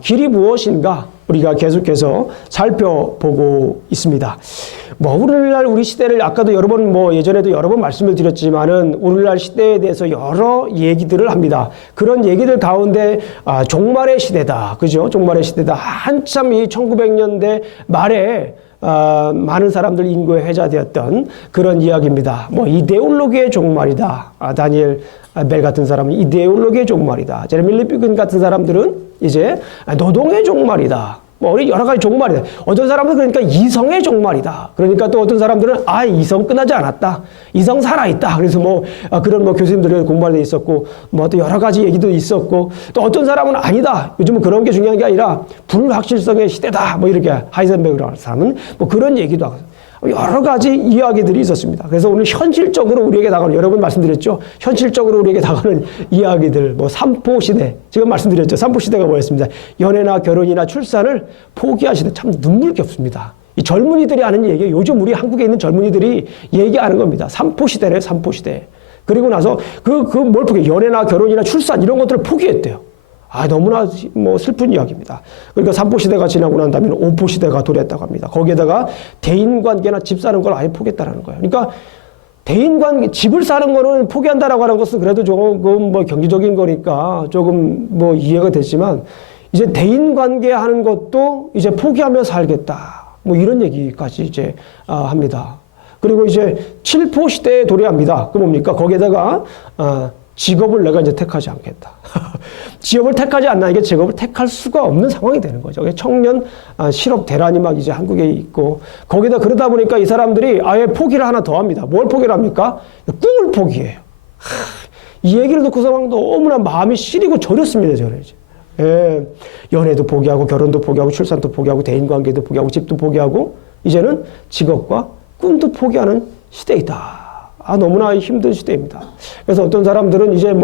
길이 무엇인가 우리가 계속해서 살펴보고 있습니다. 오늘날 우리 시대를 아까도 여러 번 예전에도 여러 번 말씀을 드렸지만은 오늘날 시대에 대해서 여러 얘기들을 합니다. 그런 얘기들 가운데 종말의 시대다. 그죠? 종말의 시대다. 한참 이 1900년대 말에 많은 사람들 인구에 회자되었던 그런 이야기입니다. 이데올로기의 종말이다. 다니엘 벨 같은 사람은 이데올로기의 종말이다. 제레미 리피건 같은 사람들은 이제 노동의 종말이다. 여러 가지 종말이다. 어떤 사람은 그러니까 이성의 종말이다. 그러니까 또 어떤 사람들은 이성 끝나지 않았다. 이성 살아있다. 그래서 그런 교수님들이 공부할 때 있었고, 또 여러 가지 얘기도 있었고, 또 어떤 사람은 아니다. 요즘은 그런 게 중요한 게 아니라 불확실성의 시대다. 이렇게 하이젠베그라는 사람은 그런 얘기도 하고. 여러 가지 이야기들이 있었습니다. 그래서 오늘 현실적으로 우리에게 다가오는, 여러 번 말씀드렸죠. 현실적으로 우리에게 다가오는 이야기들, 삼포시대. 지금 말씀드렸죠. 삼포시대가 뭐였습니다. 연애나 결혼이나 출산을 포기하시는, 참 눈물겹습니다. 이 젊은이들이 하는 얘기, 요즘 우리 한국에 있는 젊은이들이 얘기하는 겁니다. 삼포시대래요, 삼포시대. 그리고 나서 뭘 포기해? 연애나 결혼이나 출산 이런 것들을 포기했대요. 너무나 슬픈 이야기입니다. 그러니까 삼포시대가 지나고 난 다음에 오포시대가 도래했다고 합니다. 거기에다가 대인관계나 집 사는 걸 아예 포기했다는 거예요. 그러니까 대인관계, 집을 사는 거는 포기한다라고 하는 것은 그래도 조금 경제적인 거니까 조금 이해가 되지만, 이제 대인관계 하는 것도 이제 포기하며 살겠다. 이런 얘기까지 이제 합니다. 그리고 이제 칠포시대에 도래합니다. 그 뭡니까? 거기에다가 직업을 내가 이제 택하지 않겠다. 직업을 택하지 않나, 이게 직업을 택할 수가 없는 상황이 되는 거죠. 청년 실업 대란이 막 이제 한국에 있고, 거기다 그러다 보니까 이 사람들이 아예 포기를 하나 더 합니다. 뭘 포기를 합니까? 꿈을 포기해요. 이 얘기를 듣고서 막 너무나 마음이 시리고 저렸습니다, 저는 이제. 예, 연애도 포기하고, 결혼도 포기하고, 출산도 포기하고, 대인관계도 포기하고, 집도 포기하고, 이제는 직업과 꿈도 포기하는 시대이다. 너무나 힘든 시대입니다. 그래서 어떤 사람들은 이제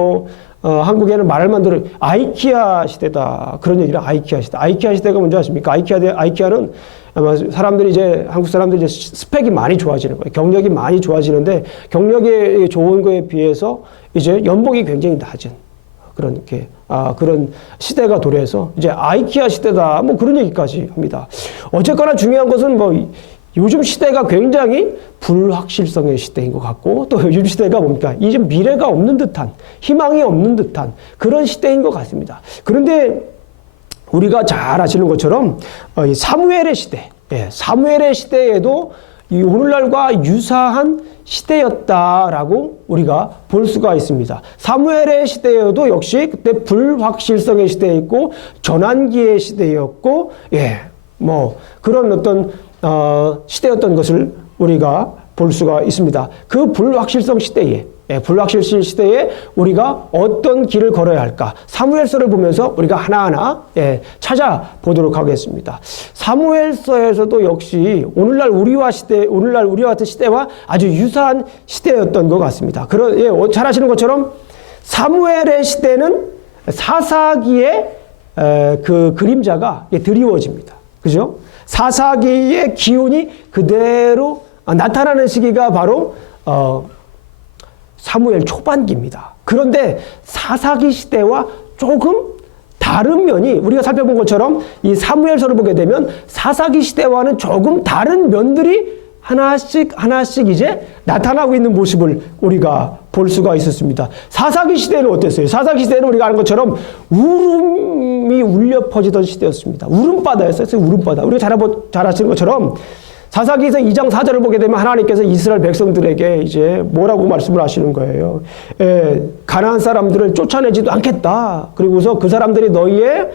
한국에는 말만 들어 아이키아 시대다. 그런 얘기를 아이키아 시대. 아이키아 시대가 뭔지 아십니까? 아이키아는 사람들이 이제, 한국 사람들이 이제 스펙이 많이 좋아지는 거예요. 경력이 많이 좋아지는데, 경력이 좋은 거에 비해서 이제 연봉이 굉장히 낮은 그런 시대가 도래해서 이제 아이키아 시대다. 그런 얘기까지 합니다. 어쨌거나 중요한 것은 요즘 시대가 굉장히 불확실성의 시대인 것 같고, 또 요즘 시대가 뭡니까? 이제 미래가 없는 듯한, 희망이 없는 듯한 그런 시대인 것 같습니다. 그런데 우리가 잘 아시는 것처럼 이 사무엘의 시대, 사무엘의 시대에도 이 오늘날과 유사한 시대였다라고 우리가 볼 수가 있습니다. 사무엘의 시대에도 역시 그때 불확실성의 시대였고, 전환기의 시대였고, 그런 어떤 시대였던 것을 우리가 볼 수가 있습니다. 그 불확실성 시대에, 불확실성 시대에 우리가 어떤 길을 걸어야 할까? 사무엘서를 보면서 우리가 하나하나 찾아보도록 하겠습니다. 사무엘서에서도 역시 오늘날 우리와 같은 시대와 아주 유사한 시대였던 것 같습니다. 잘 아시는 것처럼 사무엘의 시대는 사사기의 그 그림자가 드리워집니다. 그죠? 사사기의 기운이 그대로 나타나는 시기가 바로 사무엘 초반기입니다. 그런데 사사기 시대와 조금 다른 면이, 우리가 살펴본 것처럼 이 사무엘서를 보게 되면 사사기 시대와는 조금 다른 면들이 하나씩 이제 나타나고 있는 모습을 우리가 볼 수가 있었습니다. 사사기 시대는 어땠어요? 사사기 시대는 우리가 아는 것처럼 울음이 울려 퍼지던 시대였습니다. 울음바다였어요. 울음바다. 우리가 잘 아시는 것처럼 사사기에서 2장 4절을 보게 되면 하나님께서 이스라엘 백성들에게 이제 뭐라고 말씀을 하시는 거예요. 가나안 사람들을 쫓아내지도 않겠다. 그리고서 그 사람들이 너희의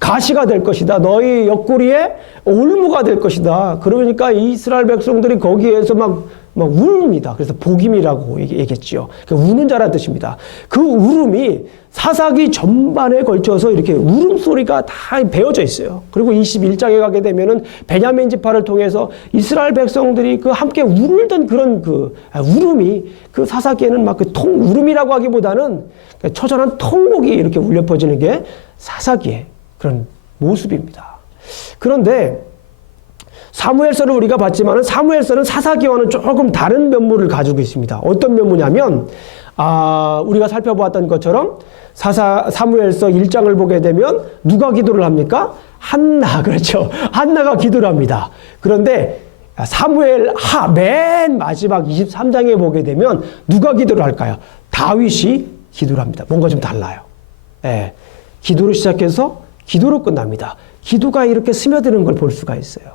가시가 될 것이다. 너희 옆구리에 올무가 될 것이다. 그러니까 이스라엘 백성들이 거기에서 막 울입니다. 그래서 복임이라고 얘기했죠. 우는 자라는 뜻입니다. 그 울음이 사사기 전반에 걸쳐서 이렇게 울음소리가 다 배어져 있어요. 그리고 21장에 가게 되면은 베냐민 지파를 통해서 이스라엘 백성들이 함께 울던 그런 울음이 사사기에는 울음이라고 하기보다는 처절한 통곡이 이렇게 울려 퍼지는 게 사사기의 그런 모습입니다. 그런데 사무엘서를 우리가 봤지만 사무엘서는 사사기와는 조금 다른 면모를 가지고 있습니다. 어떤 면모냐면 우리가 살펴보았던 것처럼 사무엘서 1장을 보게 되면 누가 기도를 합니까? 한나, 그렇죠. 한나가 기도를 합니다. 그런데 사무엘 맨 마지막 23장에 보게 되면 누가 기도를 할까요? 다윗이 기도를 합니다. 뭔가 좀 달라요. 예, 기도로 시작해서 기도로 끝납니다. 기도가 이렇게 스며드는 걸 볼 수가 있어요.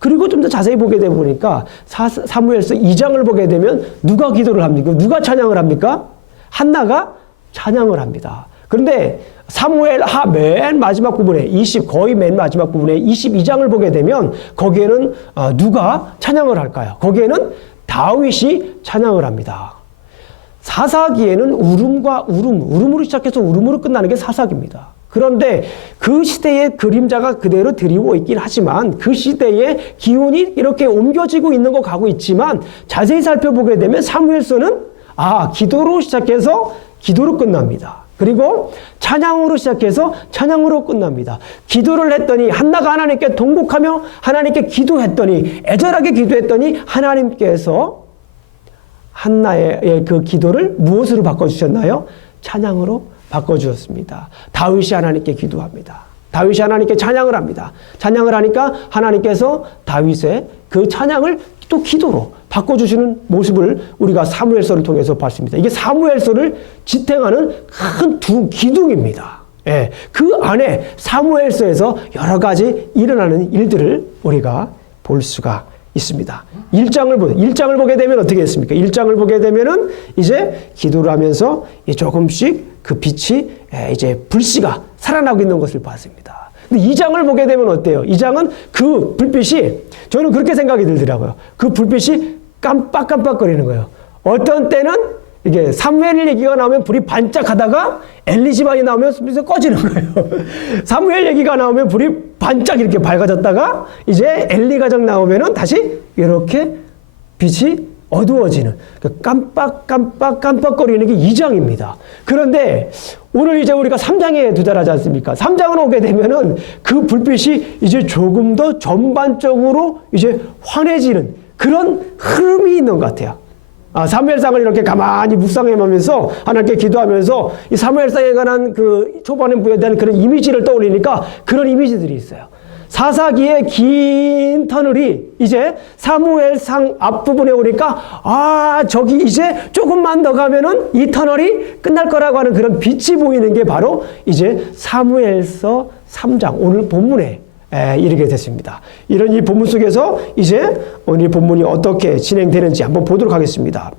그리고 좀 더 자세히 보게 되면 보니까 사무엘서 2장을 보게 되면 누가 기도를 합니까? 누가 찬양을 합니까? 한나가 찬양을 합니다. 그런데 사무엘 맨 마지막 부분에 거의 맨 마지막 부분에 22장을 보게 되면 거기에는 누가 찬양을 할까요? 거기에는 다윗이 찬양을 합니다. 사사기에는 울음으로 시작해서 울음으로 끝나는 게 사사기입니다. 그런데 그 시대의 그림자가 그대로 드리고 있긴 하지만 그 시대의 기운이 이렇게 옮겨지고 있는 거 가고 있지만 자세히 살펴보게 되면 사무엘서는 기도로 시작해서 기도로 끝납니다. 그리고 찬양으로 시작해서 찬양으로 끝납니다. 기도를 했더니 한나가 하나님께 통곡하며 하나님께 기도했더니 애절하게 기도했더니 하나님께서 한나의 그 기도를 무엇으로 바꿔주셨나요? 찬양으로 바꿔주었습니다. 다윗이 하나님께 기도합니다. 다윗이 하나님께 찬양을 합니다. 찬양을 하니까 하나님께서 다윗의 그 찬양을 또 기도로 바꿔주시는 모습을 우리가 사무엘서를 통해서 봤습니다. 이게 사무엘서를 지탱하는 큰 두 기둥입니다. 예, 그 안에 사무엘서에서 여러 가지 일어나는 일들을 우리가 볼 수가 있습니다. 1장을 보게 되면 어떻게 했습니까? 1장을 보게 되면은 이제 기도를 하면서 조금씩 그 빛이 이제 불씨가 살아나고 있는 것을 봤습니다. 근데 2장을 보게 되면 어때요? 2장은 그 불빛이 저는 그렇게 생각이 들더라고요. 그 불빛이 깜빡깜빡거리는 거예요. 어떤 때는 이게 사무엘 얘기가 나오면 불이 반짝하다가 엘리 집안이 나오면 불이 꺼지는 거예요. 사무엘 얘기가 나오면 불이 반짝 이렇게 밝아졌다가 이제 엘리 가정 나오면은 다시 이렇게 빛이 어두워지는 깜빡깜빡거리는 게 2장입니다. 그런데 오늘 이제 우리가 3장에 도달하지 않습니까? 3장을 오게 되면은 그 불빛이 이제 조금 더 전반적으로 이제 환해지는 그런 흐름이 있는 것 같아요. 사무엘상을 이렇게 가만히 묵상해보면서 하나님께 기도하면서 이 사무엘상에 관한 그 초반부에 대한 그런 이미지를 떠올리니까 그런 이미지들이 있어요. 사사기의 긴 터널이 이제 사무엘상 앞부분에 오니까 저기 이제 조금만 더 가면은 이 터널이 끝날 거라고 하는 그런 빛이 보이는 게 바로 이제 사무엘서 3장 오늘 본문에 이르게 됐습니다. 이런 이 본문 속에서 이제 오늘 본문이 어떻게 진행되는지 한번 보도록 하겠습니다.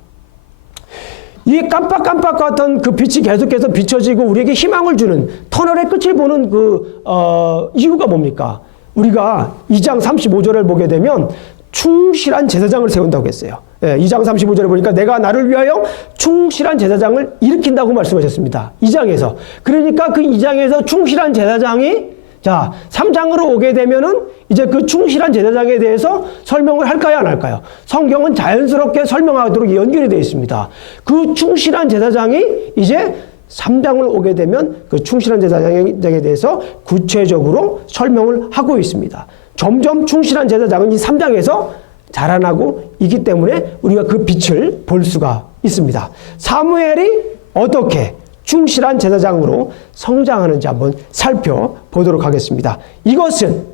이 깜빡깜빡 같은 그 빛이 계속해서 비춰지고 우리에게 희망을 주는 터널의 끝을 보는 그 이유가 뭡니까? 우리가 2장 35절을 보게 되면 충실한 제사장을 세운다고 했어요. 2장 35절에 보니까 내가 나를 위하여 충실한 제사장을 일으킨다고 말씀하셨습니다. 2장에서. 그러니까 그 2장에서 충실한 제사장이 3장으로 오게 되면은 이제 그 충실한 제사장에 대해서 설명을 할까요, 안 할까요? 성경은 자연스럽게 설명하도록 연결이 되어 있습니다. 그 충실한 제사장이 이제 3장을 오게 되면 그 충실한 제사장에 대해서 구체적으로 설명을 하고 있습니다. 점점 충실한 제사장은 이 3장에서 자라나고 있기 때문에 우리가 그 빛을 볼 수가 있습니다. 사무엘이 어떻게 충실한 제사장으로 성장하는지 한번 살펴보도록 하겠습니다. 이것은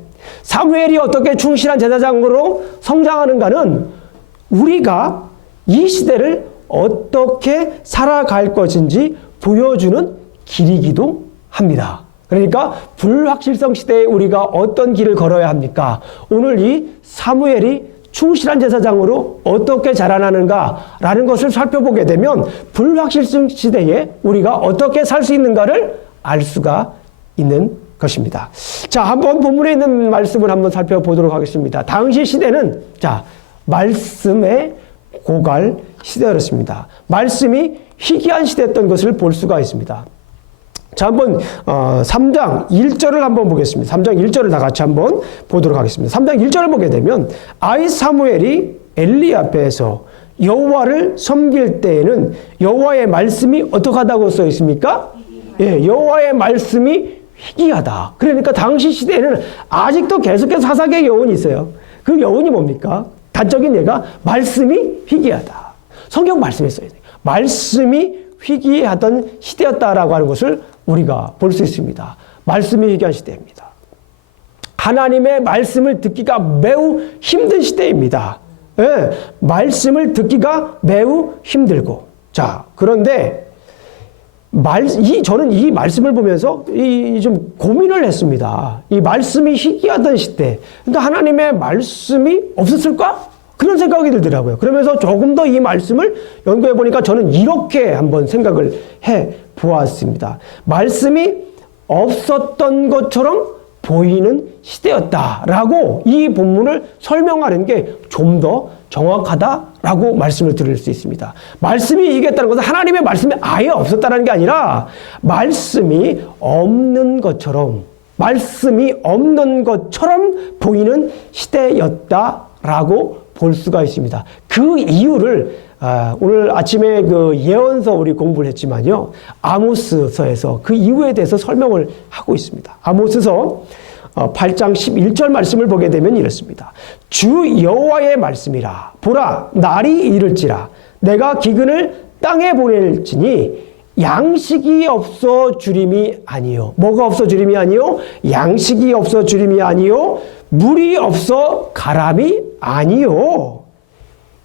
사무엘이 어떻게 충실한 제사장으로 성장하는가는 우리가 이 시대를 어떻게 살아갈 것인지 보여주는 길이기도 합니다. 그러니까 불확실성 시대에 우리가 어떤 길을 걸어야 합니까? 오늘 이 사무엘이 충실한 제사장으로 어떻게 자라나는가라는 것을 살펴보게 되면 불확실성 시대에 우리가 어떻게 살 수 있는가를 알 수가 있는 것입니다. 자, 한번 본문에 있는 말씀을 한번 살펴보도록 하겠습니다. 당시 시대는 말씀의 고갈 시대였습니다. 말씀이 희귀한 시대였던 것을 볼 수가 있습니다. 자, 한번 3장 1절을 한번 보겠습니다. 3장 1절을 다 같이 한번 보도록 하겠습니다. 3장 1절을 보게 되면 아이 사무엘이 엘리 앞에서 여호와를 섬길 때에는 여호와의 말씀이 어떻게 하다고 써 있습니까? 여호와의 말씀이 희귀하다. 그러니까 당시 시대에는 아직도 계속해서 사사기의 여운이 있어요. 그 여운이 뭡니까? 단적인 예가 말씀이 희귀하다. 성경 말씀에 써야 돼요. 말씀이 희귀하던 시대였다라고 하는 것을 우리가 볼 수 있습니다. 말씀이 희귀한 시대입니다. 하나님의 말씀을 듣기가 매우 힘든 시대입니다. 예, 말씀을 듣기가 매우 힘들고. 자, 그런데 저는 이 말씀을 보면서 좀 고민을 했습니다. 이 말씀이 희귀하던 시대. 그러니까 하나님의 말씀이 없었을까? 그런 생각이 들더라고요. 그러면서 조금 더 이 말씀을 연구해 보니까 저는 이렇게 한번 생각을 해 보았습니다. 말씀이 없었던 것처럼 보이는 시대였다라고 이 본문을 설명하는 게 좀 더 정확하다라고 말씀을 드릴 수 있습니다. 말씀이 희귀했다는 것은 하나님의 말씀이 아예 없었다는 게 아니라 말씀이 없는 것처럼 보이는 시대였다라고 볼 수가 있습니다. 그 이유를 오늘 아침에 그 예언서 우리 공부를 했지만요. 아모스서에서 그 이유에 대해서 설명을 하고 있습니다. 아모스서 8장 11절 말씀을 보게 되면 이렇습니다. 주 여호와의 말씀이라. 보라, 날이 이를지라. 내가 기근을 땅에 보낼지니 양식이 없어 주림이 아니요. 뭐가 없어 주림이 아니요? 양식이 없어 주림이 아니요. 물이 없어 가람이 아니요.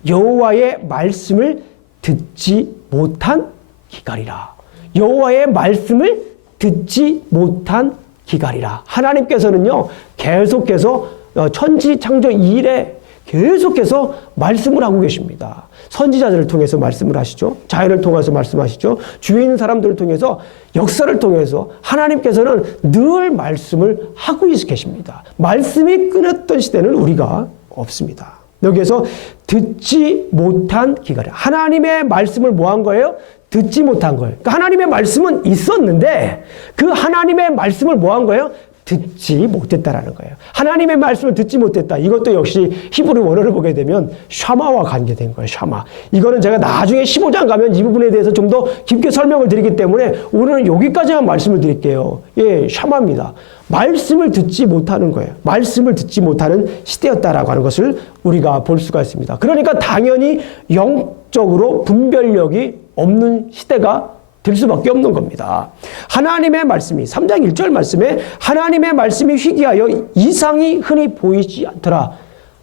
여호와의 말씀을 듣지 못한 기갈이라. 여호와의 말씀을 듣지 못한 기갈이라. 하나님께서는요, 계속해서 천지 창조 이래 계속해서 말씀을 하고 계십니다. 선지자들을 통해서 말씀을 하시죠. 자연을 통해서 말씀하시죠. 주위에 있는 사람들을 통해서, 역사를 통해서 하나님께서는 늘 말씀을 하고 계십니다. 말씀이 끊었던 시대는 우리가 없습니다. 여기에서 듣지 못한 기갈이. 하나님의 말씀을 뭐 한 거예요? 듣지 못한 거예요. 그러니까 하나님의 말씀은 있었는데 그 하나님의 말씀을 뭐 한 거예요? 듣지 못했다라는 거예요. 하나님의 말씀을 듣지 못했다. 이것도 역시 히브리 원어를 보게 되면 샤마와 관계된 거예요. 샤마. 이거는 제가 나중에 15장 가면 이 부분에 대해서 좀 더 깊게 설명을 드리기 때문에 오늘은 여기까지만 말씀을 드릴게요. 예, 샤마입니다. 말씀을 듣지 못하는 거예요. 말씀을 듣지 못하는 시대였다라고 하는 것을 우리가 볼 수가 있습니다. 그러니까 당연히 영적으로 분별력이 없는 시대가 될 수밖에 없는 겁니다. 하나님의 말씀이 3장 1절 말씀에 하나님의 말씀이 희귀하여 이상이 흔히 보이지 않더라.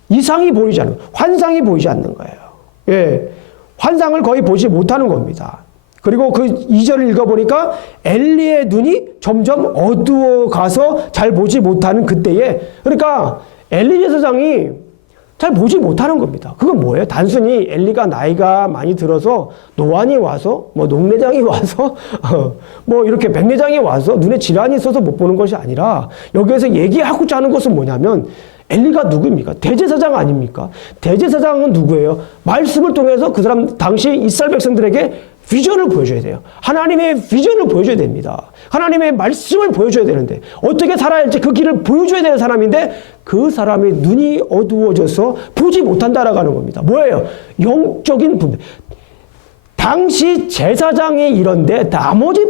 이상이 보이지 않는, 환상이 보이지 않는 거예요. 예, 환상을 거의 보지 못하는 겁니다. 그리고 그 2절을 읽어보니까 엘리의 눈이 점점 어두워가서 잘 보지 못하는 그때에, 그러니까 엘리 제사장이 잘 보지 못하는 겁니다. 그건 뭐예요? 단순히 엘리가 나이가 많이 들어서 노안이 와서, 뭐 녹내장이 와서, 뭐 이렇게 백내장이 와서 눈에 질환이 있어서 못 보는 것이 아니라 여기에서 얘기하고자 하는 것은 뭐냐면 엘리가 누구입니까? 대제사장 아닙니까? 대제사장은 누구예요? 말씀을 통해서 그 사람 당시 이스라엘 백성들에게 비전을 보여줘야 돼요. 하나님의 비전을 보여줘야 됩니다. 하나님의 말씀을 보여줘야 되는데 어떻게 살아야 할지 그 길을 보여줘야 되는 사람인데 그 사람의 눈이 어두워져서 보지 못한다라고 하는 겁니다. 뭐예요? 영적인 분별. 당시 제사장이 이런데 나머지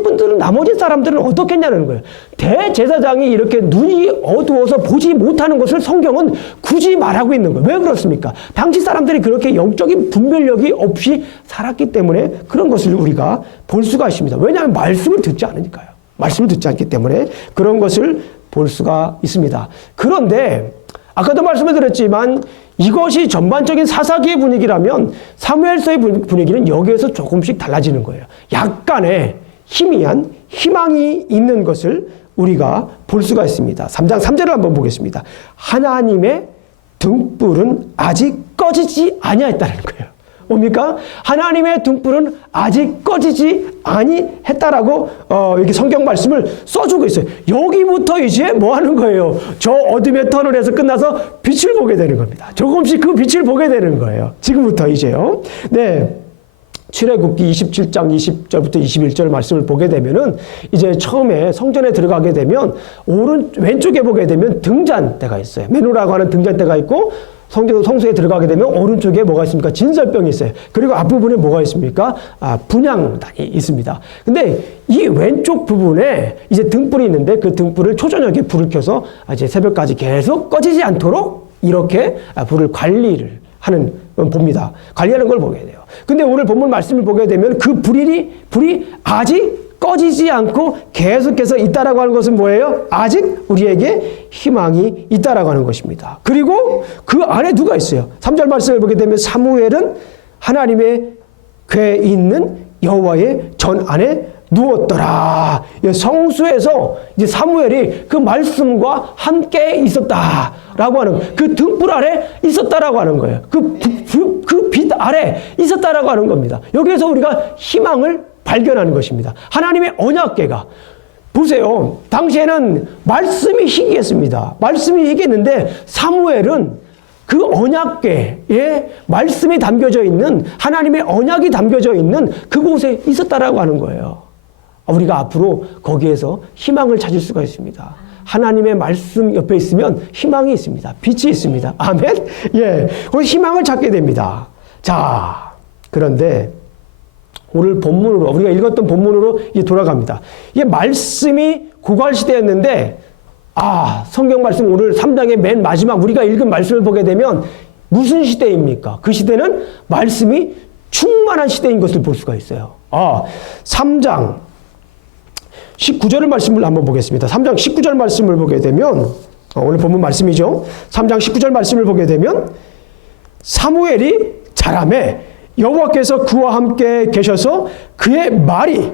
사람들은 어떻게 했냐는 거예요. 대제사장이 이렇게 눈이 어두워서 보지 못하는 것을 성경은 굳이 말하고 있는 거예요. 왜 그렇습니까? 당시 사람들이 그렇게 영적인 분별력이 없이 살았기 때문에 그런 것을 우리가 볼 수가 있습니다. 왜냐하면 말씀을 듣지 않으니까요. 말씀을 듣지 않기 때문에 그런 것을 볼 수가 있습니다. 그런데 아까도 말씀을 드렸지만 이것이 전반적인 사사기의 분위기라면 사무엘서의 분위기는 여기에서 조금씩 달라지는 거예요. 약간의 희미한 희망이 있는 것을 우리가 볼 수가 있습니다. 3장 3절을 한번 보겠습니다. 하나님의 등불은 아직 꺼지지 아니했다는 거예요. 뭡니까? 하나님의 등불은 아직 꺼지지 아니했다라고 이렇게 성경 말씀을 써주고 있어요. 여기부터 이제 뭐 하는 거예요? 저 어둠의 터널에서 끝나서 빛을 보게 되는 겁니다. 조금씩 그 빛을 보게 되는 거예요. 지금부터 이제요. 네. 출애굽기 27장 20절부터 21절 말씀을 보게 되면은 이제 처음에 성전에 들어가게 되면 왼쪽에 보게 되면 등잔대가 있어요. 메누라고 하는 등잔대가 있고 성소에 들어가게 되면 오른쪽에 뭐가 있습니까? 진설병이 있어요. 그리고 앞부분에 뭐가 있습니까? 분향단이 있습니다. 근데 이 왼쪽 부분에 이제 등불이 있는데 그 등불을 초저녁에 불을 켜서 이제 새벽까지 계속 꺼지지 않도록 이렇게 불을 관리를 하는 봅니다. 관리하는 걸 보게 돼요. 근데 오늘 본문 말씀을 보게 되면 그 불이 아직 꺼지지 않고 계속해서 있다라고 하는 것은 뭐예요? 아직 우리에게 희망이 있다라고 하는 것입니다. 그리고 그 안에 누가 있어요? 3절 말씀을 보게 되면 사무엘은 하나님의 궤에 있는 여호와의 전 안에 누웠더라. 성수에서 이제 사무엘이 그 말씀과 함께 있었다라고 하는 그 등불 아래 있었다라고 하는 거예요. 그 빛 아래 있었다라고 하는 겁니다. 여기에서 우리가 희망을 발견하는 것입니다. 하나님의 언약궤가 보세요. 당시에는 말씀이 희귀했습니다. 말씀이 희귀했는데 사무엘은 그 언약궤에 말씀이 담겨져 있는 하나님의 언약이 담겨져 있는 그곳에 있었다라고 하는 거예요. 우리가 앞으로 거기에서 희망을 찾을 수가 있습니다. 하나님의 말씀 옆에 있으면 희망이 있습니다. 빛이 있습니다. 아멘? 예. 거기 희망을 찾게 됩니다. 자, 그런데 오늘 본문으로, 우리가 읽었던 본문으로 돌아갑니다. 이게 말씀이 고갈시대였는데, 성경 말씀 오늘 3장의 맨 마지막 우리가 읽은 말씀을 보게 되면 무슨 시대입니까? 그 시대는 말씀이 충만한 시대인 것을 볼 수가 있어요. 3장 19절 말씀을 한번 보겠습니다. 3장 19절 말씀을 보게 되면, 오늘 본문 말씀이죠. 3장 19절 말씀을 보게 되면, 사무엘이 자라매 여호와께서 그와 함께 계셔서 그의 말이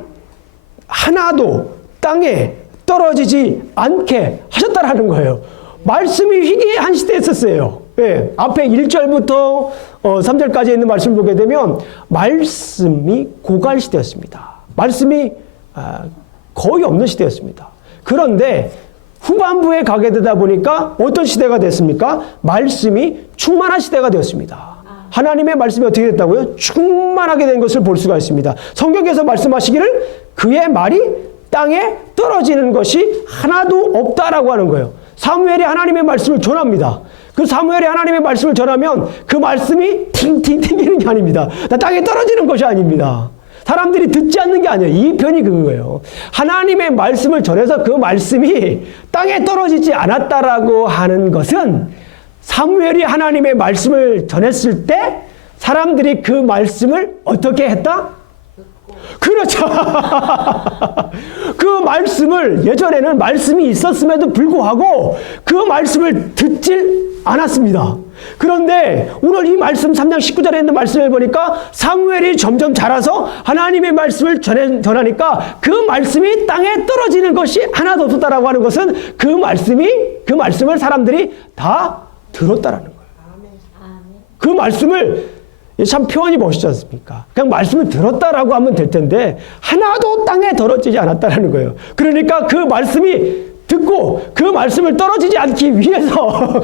하나도 땅에 떨어지지 않게 하셨다라는 거예요. 말씀이 희귀한 시대에 있었어요. 예, 앞에 1절부터 3절까지 있는 말씀을 보게 되면 말씀이 고갈 시대였습니다. 말씀이 거의 없는 시대였습니다. 그런데 후반부에 가게 되다 보니까 어떤 시대가 됐습니까? 말씀이 충만한 시대가 되었습니다. 하나님의 말씀이 어떻게 됐다고요? 충만하게 된 것을 볼 수가 있습니다. 성경에서 말씀하시기를 그의 말이 땅에 떨어지는 것이 하나도 없다라고 하는 거예요. 사무엘이 하나님의 말씀을 전합니다. 그 사무엘이 하나님의 말씀을 전하면 그 말씀이 팅팅 튕기는 게 아닙니다. 땅에 떨어지는 것이 아닙니다. 사람들이 듣지 않는 게 아니에요. 이 편이 그거예요. 하나님의 말씀을 전해서 그 말씀이 땅에 떨어지지 않았다라고 하는 것은 사무엘이 하나님의 말씀을 전했을 때 사람들이 그 말씀을 어떻게 했다? 그렇죠. 그 말씀을 예전에는 말씀이 있었음에도 불구하고 그 말씀을 듣질 않았습니다. 그런데 오늘 이 말씀 3장 19절에 있는 말씀을 보니까 사무엘이 점점 자라서 하나님의 말씀을 전하니까 그 말씀이 땅에 떨어지는 것이 하나도 없었다라고 하는 것은 그 말씀을 사람들이 다 들었다라는 거예요. 그 말씀을 참 표현이 멋있지 않습니까? 그냥 말씀을 들었다라고 하면 될 텐데 하나도 땅에 떨어지지 않았다라는 거예요. 그러니까 그 말씀이 듣고 그 말씀을 떨어지지 않기 위해서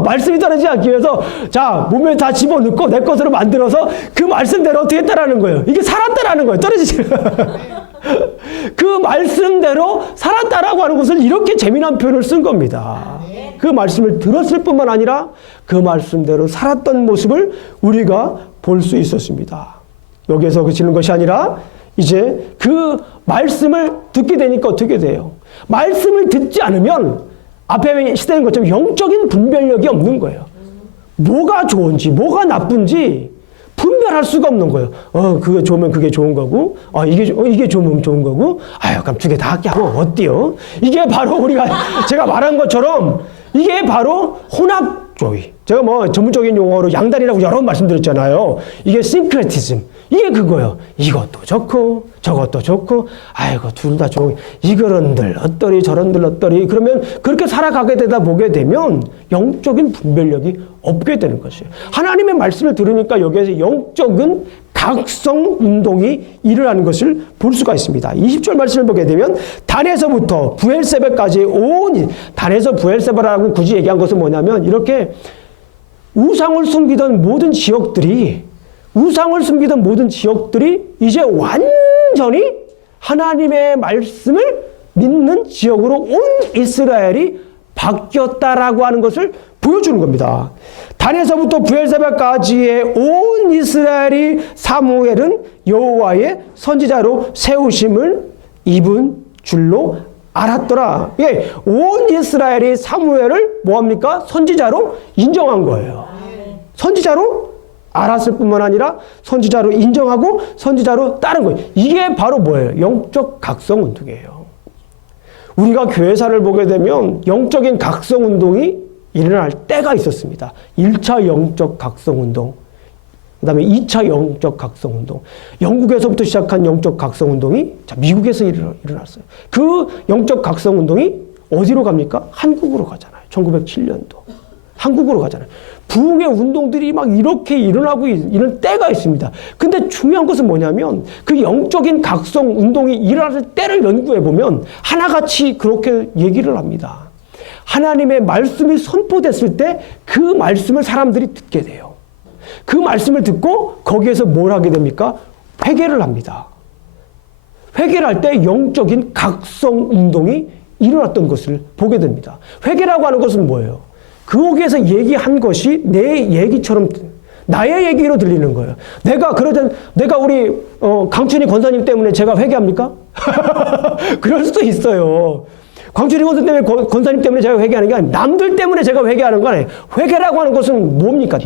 말씀이 떨어지지 않기 위해서 자 몸에 다 집어넣고 내 것으로 만들어서 그 말씀대로 어떻게 했다라는 거예요. 이게 살았다라는 거예요. 떨어지지 그 말씀대로 살았다라고 하는 것을 이렇게 재미난 표현을 쓴 겁니다. 그 말씀을 들었을 뿐만 아니라 그 말씀대로 살았던 모습을 우리가 볼 수 있었습니다. 여기에서 그치는 것이 아니라 이제 그 말씀을 듣게 되니까 어떻게 돼요? 말씀을 듣지 않으면 앞에 시대인 것처럼 영적인 분별력이 없는 거예요. 뭐가 좋은지 뭐가 나쁜지 분별할 수가 없는 거예요. 그게 좋으면 그게 좋은 거고, 이게 좋으면 좋은 거고, 그럼 두 개 다 함께 하면 어때요? 이게 바로 제가 말한 것처럼 이게 바로 혼합주의. 제가 전문적인 용어로 양다리라고 여러 번 말씀드렸잖아요. 이게 싱크레티즘. 이게 그거예요. 이것도 좋고 저것도 좋고 둘 다 좋은 이거런들 어떠리 저런들 어떠리 그러면 그렇게 살아가게 되다 보게 되면 영적인 분별력이 없게 되는 것이에요. 하나님의 말씀을 들으니까 여기에서 영적인 각성 운동이 일어나는 것을 볼 수가 있습니다. 20절 말씀을 보게 되면 단에서부터 부엘세바까지 단에서 부엘세바라고 굳이 얘기한 것은 뭐냐면 이렇게 우상을 숨기던 모든 지역들이 이제 완전히 하나님의 말씀을 믿는 지역으로 온 이스라엘이 바뀌었다라고 하는 것을 보여주는 겁니다. 단에서부터 부엘세바까지의 온 이스라엘이 사무엘은 여호와의 선지자로 세우심을 입은 줄로 알았더라. 온 이스라엘이 사무엘을 뭐합니까? 선지자로 인정한 거예요. 선지자로 알았을 뿐만 아니라 선지자로 인정하고 선지자로 따른 거예요. 이게 바로 뭐예요? 영적 각성 운동이에요. 우리가 교회사를 보게 되면 영적인 각성 운동이 일어날 때가 있었습니다. 1차 영적 각성 운동, 그 다음에 2차 영적 각성 운동. 영국에서부터 시작한 영적 각성 운동이 미국에서 일어났어요. 그 영적 각성 운동이 어디로 갑니까? 한국으로 가잖아요. 1907년도. 한국으로 가잖아요. 부흥의 운동들이 막 이렇게 일어나고 이런 때가 있습니다. 근데 중요한 것은 뭐냐면 그 영적인 각성 운동이 일어날 때를 연구해 보면 하나같이 그렇게 얘기를 합니다. 하나님의 말씀이 선포됐을 때 그 말씀을 사람들이 듣게 돼요. 그 말씀을 듣고 거기에서 뭘 하게 됩니까? 회개를 합니다. 회개를 할 때 영적인 각성 운동이 일어났던 것을 보게 됩니다. 회개라고 하는 것은 뭐예요? 거기에서 얘기한 것이 내 얘기처럼 나의 얘기로 들리는 거예요. 내가 우리 강춘희 권사님 때문에 제가 회개합니까? 그럴 수도 있어요. 광준이 권사님 때문에 제가 회개하는 게 아니라 남들 때문에 제가 회개하는 거 아니에요. 회개라고 하는 것은 뭡니까?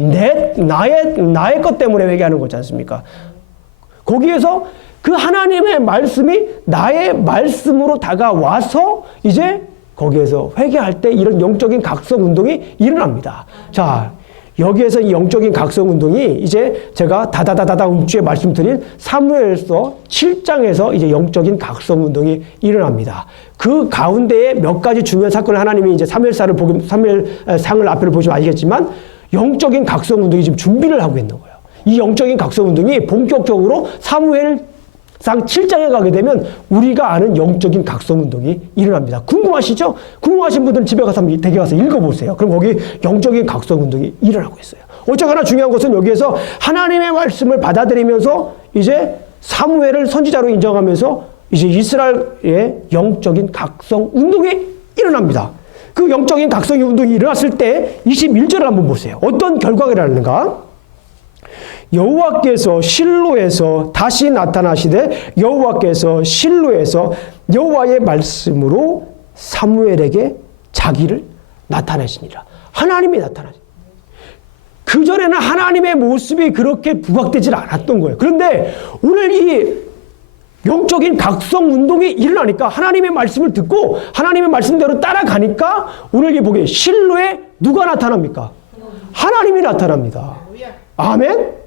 나의 것 때문에 회개하는 거지 않습니까? 거기에서 그 하나님의 말씀이 나의 말씀으로 다가와서 이제 거기에서 회개할 때 이런 영적인 각성 운동이 일어납니다. 자, 여기에서 이 영적인 각성 운동이 이제 제가 다다다다다 음주에 말씀드린 사무엘서 7장에서 이제 영적인 각성 운동이 일어납니다. 그 가운데에 몇 가지 중요한 사건을 하나님이 이제 사무엘상을 앞에를 보시면 알겠지만 영적인 각성 운동이 지금 준비를 하고 있는 거예요. 이 영적인 각성 운동이 본격적으로 사무엘상 7장에 가게 되면 우리가 아는 영적인 각성 운동이 일어납니다. 궁금하시죠? 궁금하신 분들은 집에 가서 댁에 가서 읽어보세요. 그럼 거기 영적인 각성 운동이 일어나고 있어요. 어쨌거나 중요한 것은 여기에서 하나님의 말씀을 받아들이면서 이제 사무엘을 선지자로 인정하면서 이제 이스라엘의 영적인 각성 운동이 일어납니다. 그 영적인 각성 운동이 일어났을 때 21절을 한번 보세요. 어떤 결과가 일어났는가? 여호와께서 실로에서 다시 나타나시되 여호와께서 실로에서 여호와의 말씀으로 사무엘에게 자기를 나타내시니라. 하나님이 나타나시. 그전에는 하나님의 모습이 그렇게 부각되질 않았던 거예요. 그런데 오늘 이 영적인 각성 운동이 일어나니까 하나님의 말씀을 듣고 하나님의 말씀대로 따라가니까 오늘 이 보게 실로에 누가 나타납니까? 하나님이 나타납니다. 아멘?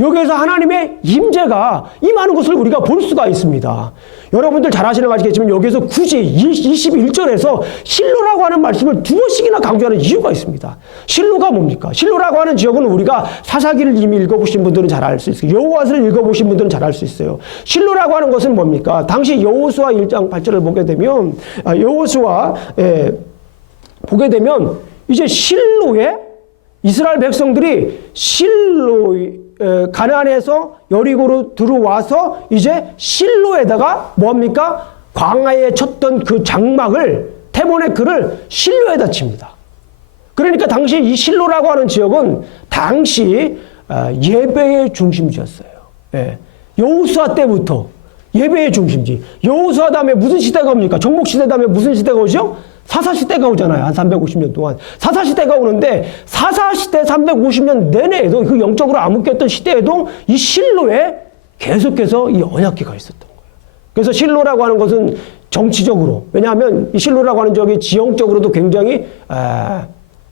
여기에서 하나님의 임재가 임하는 것을 우리가 볼 수가 있습니다. 여러분들 잘 아시는 거 아시겠지만 여기에서 굳이 21절에서 실로라고 하는 말씀을 두 번씩이나 강조하는 이유가 있습니다. 실로가 뭡니까? 실로라고 하는 지역은 우리가 사사기를 이미 읽어보신 분들은 잘 알 수 있어요. 여호와서를 읽어보신 분들은 잘 알 수 있어요. 실로라고 하는 것은 뭡니까? 당시 여호수아 1장 8절을 보게 되면 보게 되면 이제 실로에 이스라엘 백성들이 가나안에서 여리고로 들어와서 이제 실로에다가 뭡니까? 광야에 쳤던 그 장막을 테보네크를 실로에다 칩니다. 그러니까 당시 이 실로라고 하는 지역은 당시 예배의 중심지였어요. 예. 여호수아 때부터 예배의 중심지. 여호수아 다음에 무슨 시대가 옵니까? 정복 시대 다음에 무슨 시대가 오죠? 사사시대가 오잖아요. 한 350년 동안. 사사시대가 오는데 사사시대 350년 내내에도 그 영적으로 암흑했던 시대에도 이 실로에 계속해서 이 언약궤가 있었던 거예요. 그래서 실로라고 하는 것은 정치적으로, 왜냐하면 이 실로라고 하는 지역이 지형적으로도 굉장히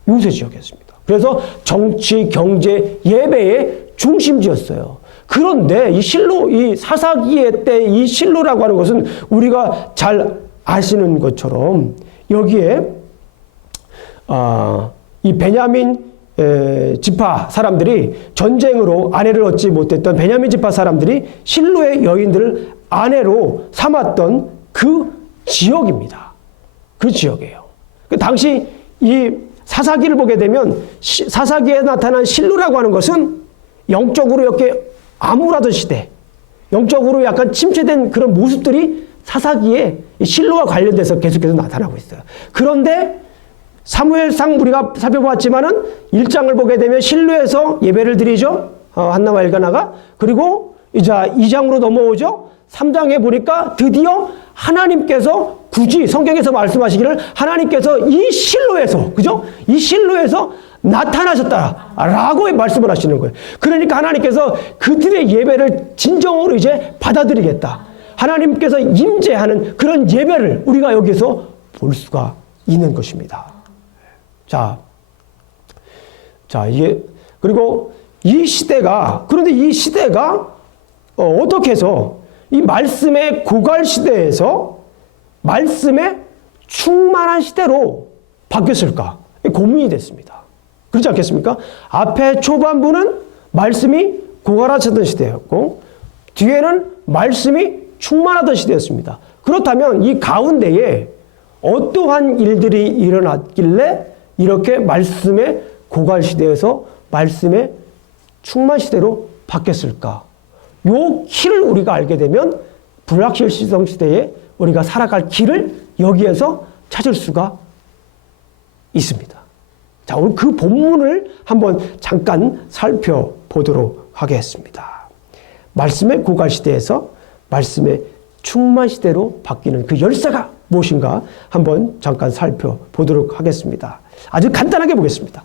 요새 지역이었습니다. 그래서 정치, 경제, 예배의 중심지였어요. 그런데 이 사사기의 때 이 실로라고 하는 것은 우리가 잘 아시는 것처럼 여기에 이 베냐민 지파 사람들이 전쟁으로 아내를 얻지 못했던 베냐민 지파 사람들이 실로의 여인들을 아내로 삼았던 그 지역입니다. 그 지역이에요. 그 당시 이 사사기를 보게 되면 사사기에 나타난 실로라고 하는 것은 영적으로 이렇게 암울하던 시대, 영적으로 약간 침체된 그런 모습들이 사사기에 실로와 관련돼서 계속해서 나타나고 있어요. 그런데 사무엘상 우리가 살펴보았지만은 1장을 보게 되면 실로에서 예배를 드리죠. 한나와 엘가나가. 그리고 이제 2장으로 넘어오죠. 3장에 보니까 드디어 하나님께서 굳이 성경에서 말씀하시기를 하나님께서 이 실로에서, 그죠? 이 실로에서 나타나셨다라고 말씀을 하시는 거예요. 그러니까 하나님께서 그들의 예배를 진정으로 이제 받아들이겠다. 하나님께서 임재하는 그런 예배를 우리가 여기서 볼 수가 있는 것입니다. 자, 이게, 그리고 그런데 이 시대가 어떻게 해서 이 말씀의 고갈 시대에서 말씀의 충만한 시대로 바뀌었을까? 고민이 됐습니다. 그렇지 않겠습니까? 앞에 초반부는 말씀이 고갈하셨던 시대였고, 뒤에는 말씀이 충만하던 시대였습니다. 그렇다면 이 가운데에 어떠한 일들이 일어났길래 이렇게 말씀의 고갈 시대에서 말씀의 충만 시대로 바뀌었을까? 요 키를 우리가 알게 되면 불확실성 시대에 우리가 살아갈 길을 여기에서 찾을 수가 있습니다. 자, 오늘 그 본문을 한번 잠깐 살펴보도록 하겠습니다. 말씀의 고갈 시대에서 말씀의 충만 시대로 바뀌는 그 열쇠가 무엇인가 한번 잠깐 살펴보도록 하겠습니다. 아주 간단하게 보겠습니다.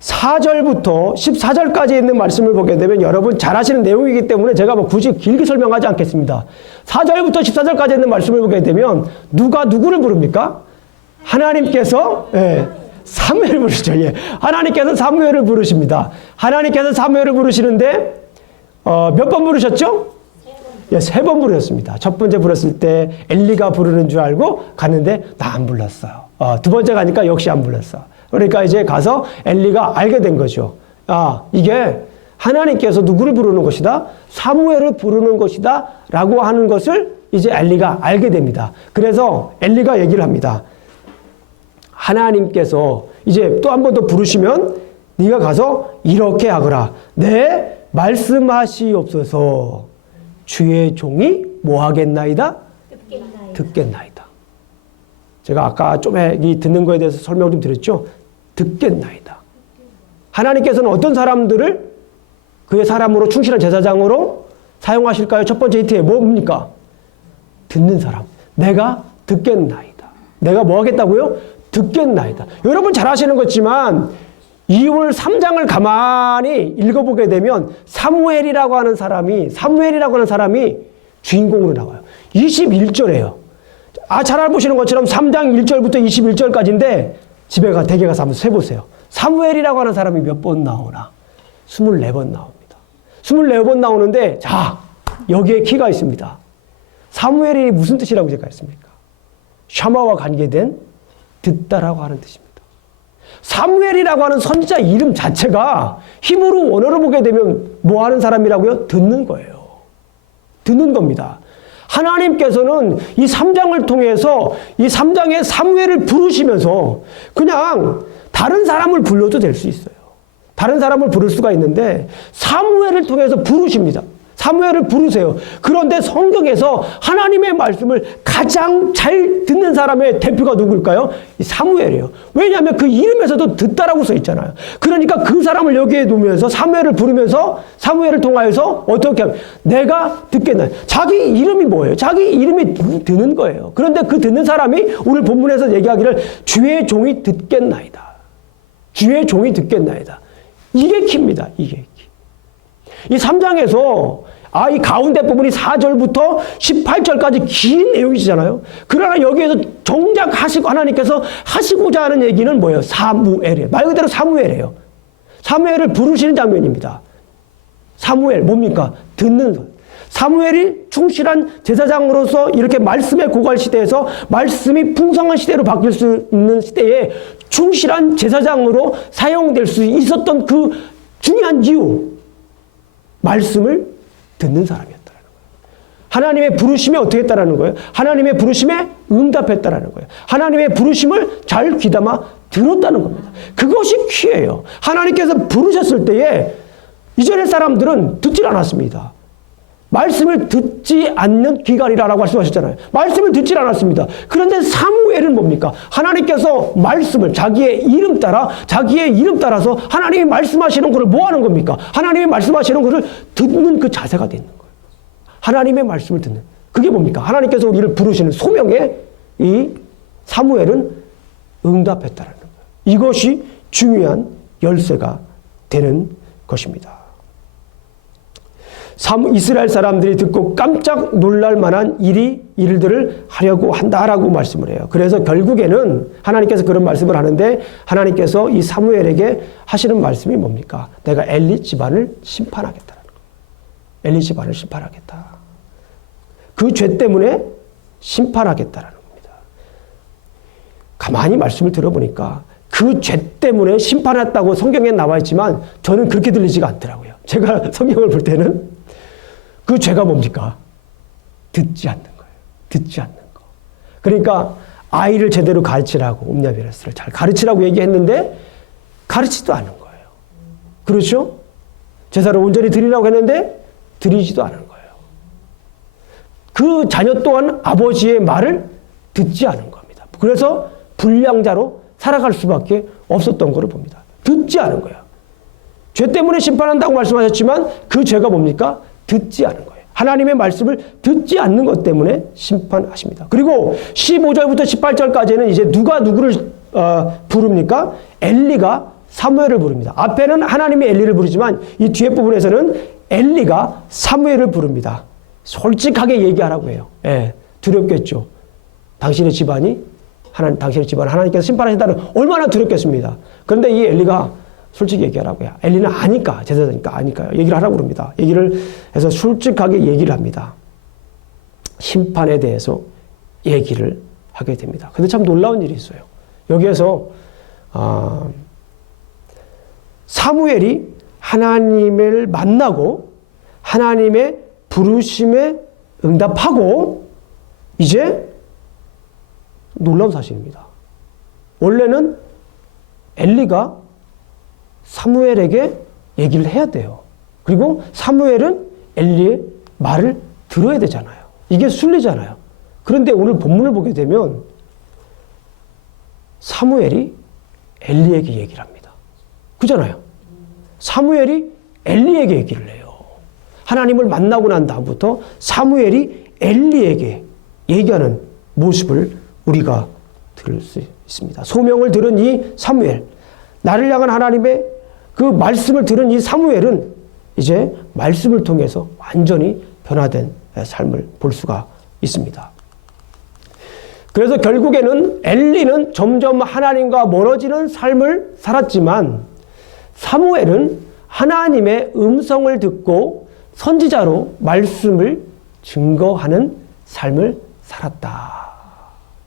4절부터 14절까지 있는 말씀을 보게 되면 여러분 잘 아시는 내용이기 때문에 제가 뭐 굳이 길게 설명하지 않겠습니다. 4절부터 14절까지 있는 말씀을 보게 되면 누가 누구를 부릅니까? 하나님께서 사무엘을 부르시죠. 예. 하나님께서 사무엘을 부르십니다. 하나님께서 사무엘을 부르시는데 몇 번 부르셨죠? 예, 3번 부르셨습니다. 첫 번째 불렀을 때 엘리가 부르는 줄 알고 갔는데 나 안 불렀어요. 두 번째 가니까 역시 안 불렀어. 그러니까 이제 가서 엘리가 알게 된 거죠. 이게 하나님께서 누구를 부르는 것이다? 사무엘을 부르는 것이다 라고 하는 것을 이제 엘리가 알게 됩니다. 그래서 엘리가 얘기를 합니다. 하나님께서 이제 또 한 번 더 부르시면 네가 가서 이렇게 하거라. 네, 말씀하시옵소서. 주의 종이 뭐 하겠나이다? 듣겠나이다. 제가 아까 좀 이 듣는 거에 대해서 설명 좀 드렸죠? 듣겠나이다. 하나님께서는 어떤 사람들을 그의 사람으로 충실한 제사장으로 사용하실까요? 첫 번째 히트에 뭡니까? 듣는 사람. 내가 듣겠나이다. 내가 뭐 하겠다고요? 듣겠나이다. 여러분 잘 아시는 것지만 2월 3장을 가만히 읽어보게 되면 사무엘이라고 하는 사람이 주인공으로 나와요. 21절이에요. 잘 알아보시는 것처럼 3장 1절부터 21절까지인데 집에 댁에 가서 한번 세보세요. 사무엘이라고 하는 사람이 몇 번 나오나? 24번 나옵니다. 24번 나오는데 자, 여기에 키가 있습니다. 사무엘이 무슨 뜻이라고 생각했습니까? 샤마와 관계된 듣다라고 하는 뜻입니다. 사무엘이라고 하는 선지자 이름 자체가 히브리 원어로 보게 되면 뭐 하는 사람이라고요? 듣는 거예요. 듣는 겁니다. 하나님께서는 이 3장을 통해서 이 3장의 사무엘을 부르시면서 그냥 다른 사람을 불러도 될 수 있어요. 다른 사람을 부를 수가 있는데 사무엘을 통해서 부르십니다. 사무엘을 부르세요. 그런데 성경에서 하나님의 말씀을 가장 잘 듣는 사람의 대표가 누구일까요? 이 사무엘이에요. 왜냐하면 그 이름에서도 듣다라고 써 있잖아요. 그러니까 그 사람을 여기에 두면서 사무엘을 부르면서 사무엘을 통하여서 어떻게 하면 내가 듣겠나. 자기 이름이 뭐예요? 자기 이름이 듣는 거예요. 그런데 그 듣는 사람이 오늘 본문에서 얘기하기를 주의 종이 듣겠나이다. 주의 종이 듣겠나이다. 이게 키입니다. 이게 키. 이 3장에서 이 가운데 부분이 4절부터 18절까지 긴 내용이시잖아요. 그러나 여기에서 정작 하나님께서 하시고자 하는 얘기는 뭐예요? 사무엘이에요. 말 그대로 사무엘이에요. 사무엘을 부르시는 장면입니다. 사무엘 뭡니까? 듣는 것. 사무엘이 충실한 제사장으로서 이렇게 말씀의 고갈 시대에서 말씀이 풍성한 시대로 바뀔 수 있는 시대에 충실한 제사장으로 사용될 수 있었던 그 중요한 이유, 말씀을 듣는 사람이었다는 거예요. 하나님의 부르심에 어떻게 했다라는 거예요? 하나님의 부르심에 응답했다라는 거예요. 하나님의 부르심을 잘 귀담아 들었다는 겁니다. 그것이 키예요. 하나님께서 부르셨을 때에 이전의 사람들은 듣질 않았습니다. 말씀을 듣지 않는 기갈이라고 말씀하셨잖아요. 말씀을 듣질 않았습니다. 그런데 사무엘은 뭡니까? 하나님께서 말씀을 자기의 이름 따라서 하나님이 말씀하시는 것을 뭐 하는 겁니까? 하나님이 말씀하시는 것을 듣는 그 자세가 되는 거예요. 하나님의 말씀을 듣는. 그게 뭡니까? 하나님께서 우리를 부르시는 소명에 이 사무엘은 응답했다라는 거예요. 이것이 중요한 열쇠가 되는 것입니다. 이스라엘 사람들이 듣고 깜짝 놀랄 만한 일들을 하려고 한다라고 말씀을 해요. 그래서 결국에는 하나님께서 그런 말씀을 하는데 하나님께서 이 사무엘에게 하시는 말씀이 뭡니까? 내가 엘리 집안을 심판하겠다라는 거예요. 엘리 집안을 심판하겠다. 그 죄 때문에 심판하겠다라는 겁니다. 가만히 말씀을 들어보니까 그 죄 때문에 심판했다고 성경에 나와 있지만 저는 그렇게 들리지가 않더라고요. 제가 성경을 볼 때는 그 죄가 뭡니까? 듣지 않는 거예요. 듣지 않는 거. 그러니까 아이를 제대로 가르치라고 옴냐비라스를 잘 가르치라고 얘기했는데 가르치지도 않은 거예요. 그렇죠? 제사를 온전히 드리라고 했는데 드리지도 않은 거예요. 그 자녀 또한 아버지의 말을 듣지 않은 겁니다. 그래서 불량자로 살아갈 수밖에 없었던 것을 봅니다. 듣지 않은 거예요. 죄 때문에 심판한다고 말씀하셨지만 그 죄가 뭡니까? 듣지 않은 거예요. 하나님의 말씀을 듣지 않는 것 때문에 심판하십니다. 그리고 15절부터 18절까지는 이제 누가 누구를 부릅니까? 엘리가 사무엘을 부릅니다. 앞에는 하나님이 엘리를 부르지만 이 뒤에 부분에서는 엘리가 사무엘을 부릅니다. 솔직하게 얘기하라고 해요. 예, 두렵겠죠. 당신의 집안이 당신의 집안 하나님께서 심판하신다는 얼마나 두렵겠습니다. 그런데 이 엘리가 솔직히 얘기하라고 해요. 엘리는 아니까, 제사장이니까 아니까요. 얘기를 하라고 그럽니다. 얘기를 해서 솔직하게 얘기를 합니다. 심판에 대해서 얘기를 하게 됩니다. 근데 참 놀라운 일이 있어요. 여기에서 사무엘이 하나님을 만나고 하나님의 부르심에 응답하고 이제 놀라운 사실입니다. 원래는 엘리가 사무엘에게 얘기를 해야 돼요. 그리고 사무엘은 엘리의 말을 들어야 되잖아요. 이게 순리잖아요. 그런데 오늘 본문을 보게 되면 사무엘이 엘리에게 얘기를 합니다. 그잖아요. 사무엘이 엘리에게 얘기를 해요. 하나님을 만나고 난 다음부터 사무엘이 엘리에게 얘기하는 모습을 우리가 들을 수 있습니다. 소명을 들은 이 사무엘, 나를 향한 하나님의 그 말씀을 들은 이 사무엘은 이제 말씀을 통해서 완전히 변화된 삶을 볼 수가 있습니다. 그래서 결국에는 엘리는 점점 하나님과 멀어지는 삶을 살았지만 사무엘은 하나님의 음성을 듣고 선지자로 말씀을 증거하는 삶을 살았다.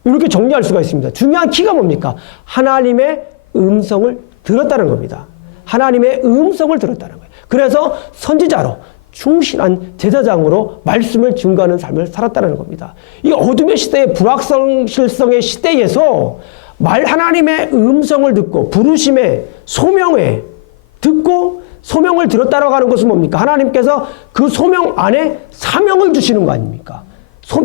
이렇게 정리할 수가 있습니다. 중요한 키가 뭡니까? 하나님의 음성을 들었다는 겁니다. 하나님의 음성을 들었다는 거예요. 그래서 선지자로 충실한 제사장으로 말씀을 증거하는 삶을 살았다는 겁니다. 이 어둠의 시대의 불확실성의 시대에서 하나님의 음성을 듣고 부르심에 소명에 듣고 소명을 들었다라고 하는 것은 뭡니까? 하나님께서 그 소명 안에 사명을 주시는 거 아닙니까?